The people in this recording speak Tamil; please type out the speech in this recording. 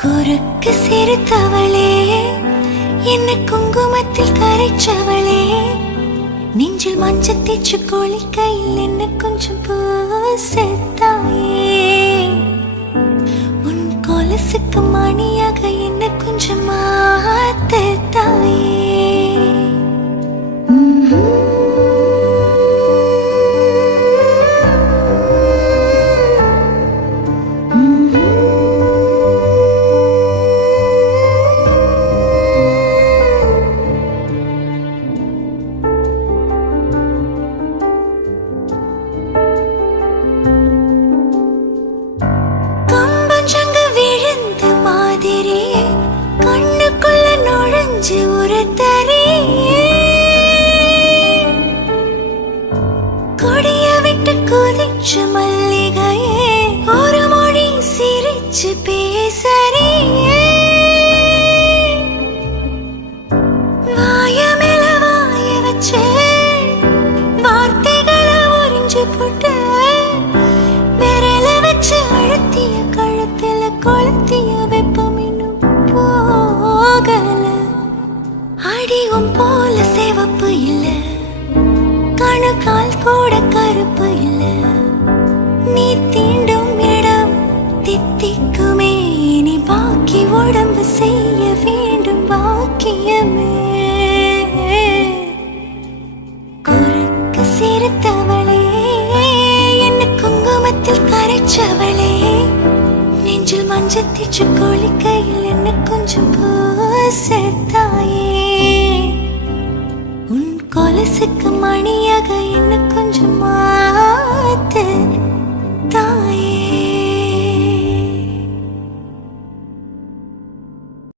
குறுக்கு சிறுத்தவளே, என்ன குங்குமத்தில் கரைச்சவளே, நெஞ்சில் மஞ்சள் தேச்சு குளிக்கையில் என்ன கொஞ்சம் பூசத்தாயே, உன் கொலுசுக்கு மணியாக என்ன கொஞ்சம் மாத்தத்தாயே. கொடிய விட்டு குதிச்சு மல்லிகையே, ஒரு மொழி சிரிச்சு பேசறியே, வாய மேல வாய வச்சு வார்த்தைகளை உறிஞ்சு போட்டு விரல வச்சு அழுத்திய கழுத்துல கொளுத்திய வெப்பம் இன்னும் போகல. அடியும் போல சிவப்பு இல்ல, கணுக்கால் கூட கருப்பு இல்ல, நீ தீண்டும் இடம் தித்திக்குமே, நீ பாக்கி உடம்பு செய்ய வேண்டும் பாக்கியமே. குறுக்கு சிறுத்தவளே, என்ன குங்குமத்தில் கரைச்சவளே, நெஞ்சில் மஞ்சள் தேச்சு குளிக்கையில் என்ன கொஞ்சம் பூசத்தாயே, உன் கொலுசுக்கு மணியாக என்ன கொஞ்சம் மாத்து தாயே.